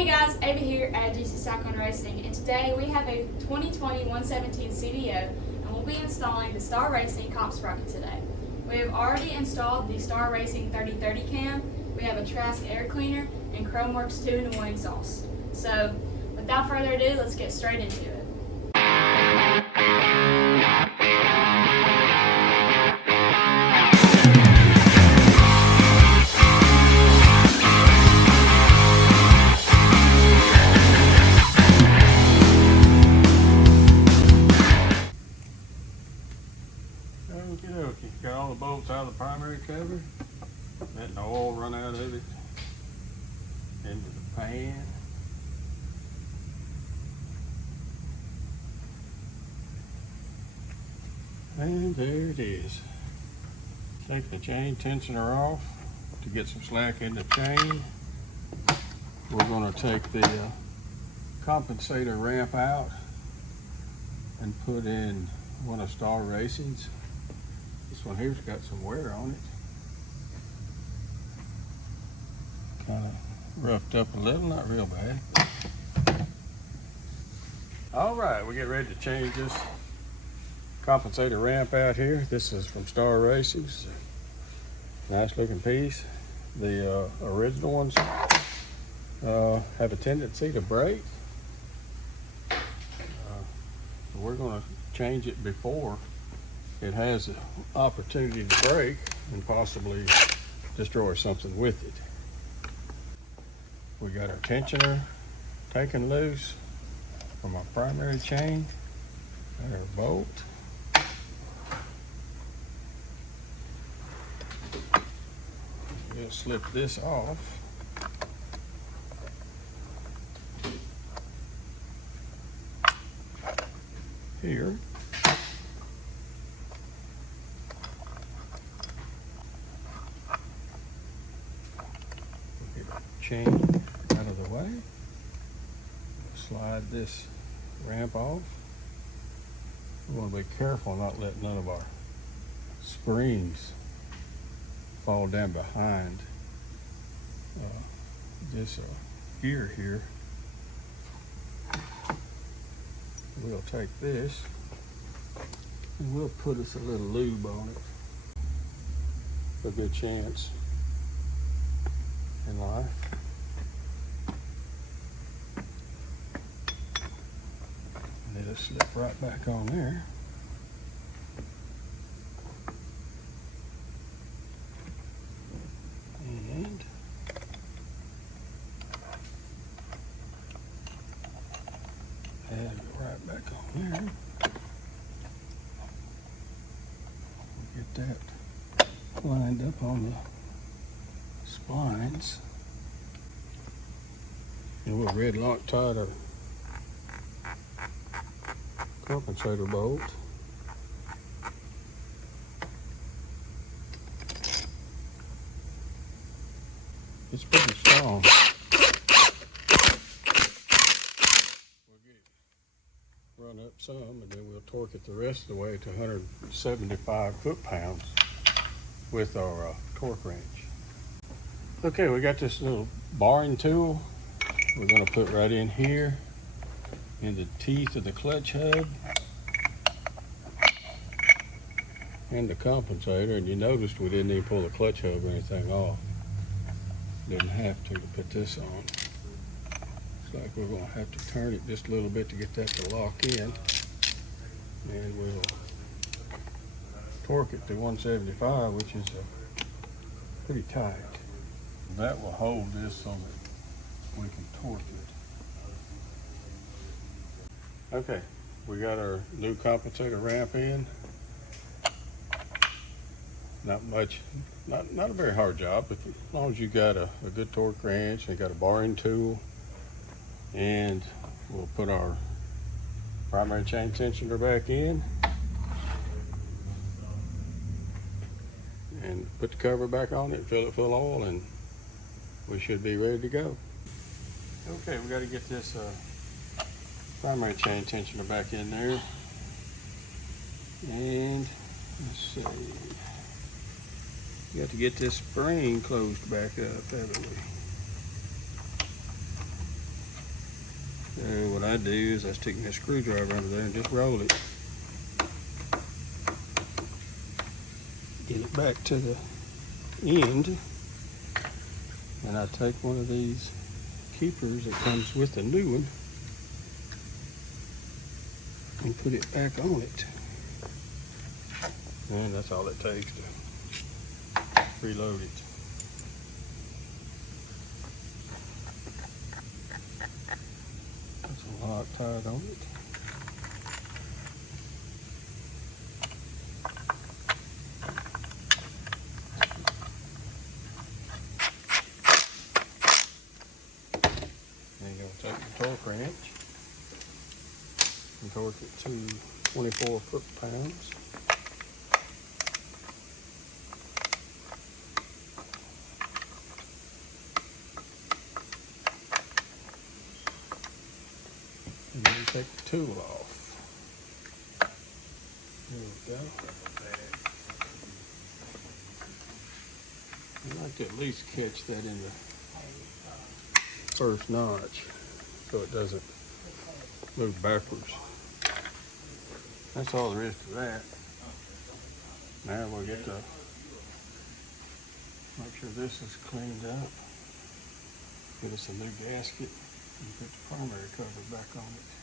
Hey guys, Ava here at GC Cyclone Racing, and today we have a 2020 117 CDO, and we'll be installing the Star Racing Comp Sprocket today. We have already installed the Star Racing 3030 cam, we have a Trask Air Cleaner, and Chrome Werks 2-in-1 exhaust. So, without further ado, let's get straight into it. Okay, got all the bolts out of the primary cover, letting the oil run out of it into the pan. And there it is. Take the chain tensioner off to get some slack in the chain. We're going to take the compensator ramp out and put in one of Star Racing's. This one here's got some wear on it. Kind of roughed up a little, not real bad. All right, we get ready to change this compensator ramp out here. This is from Star Racing's. Nice looking piece. The original ones have a tendency to break. We're going to change it before it has an opportunity to break and possibly destroy something with it. We got our tensioner taken loose from our primary chain. Got our bolt. We'll slip this off. Here. Chain out of the way. Slide this ramp off. We want to be careful not let none of our springs fall down behind this gear here. We'll take this and we'll put us a little lube on it for a good chance in life. And it'll slip right back on there. And add it right back on there. We'll get that lined up on the splines. And we'll red Loctite our compensator bolt. It's pretty strong. We'll get it run up some and then we'll torque it the rest of the way to 175 foot-pounds with our torque wrench. Okay, we got this little barring tool we're going to put right in here in the teeth of the clutch hub and the compensator. And you noticed we didn't even pull the clutch hub or anything off. Didn't have to put this on. Looks like we're going to have to turn it just a little bit to get that to lock in. And we'll torque it to 175, which is pretty tight. That will hold this so that we can torque it. Okay, we got our new compensator ramp in. Not much, not a very hard job, but as long as you got a good torque wrench, you got a barring tool, and we'll put our primary chain tensioner back in and put the cover back on it, fill it full of oil, and we should be ready to go. Okay, we got to get this primary chain tensioner back in there, and let's see. We got to get this spring closed back up, haven't we? So what I do is I stick my screwdriver under there and just roll it. Get it back to the end. And I take one of these keepers that comes with the new one and put it back on it. And that's all it takes to reload it. Put some Loctite on it. Then you're going to take the torque wrench and torque it to 24 foot-pounds. And then take the tool off. There we go. I'd like to at least catch that in the first notch so it doesn't move backwards. That's all there is to that. Now we'll get to make sure this is cleaned up. Get us a new gasket and put the primary cover back on it.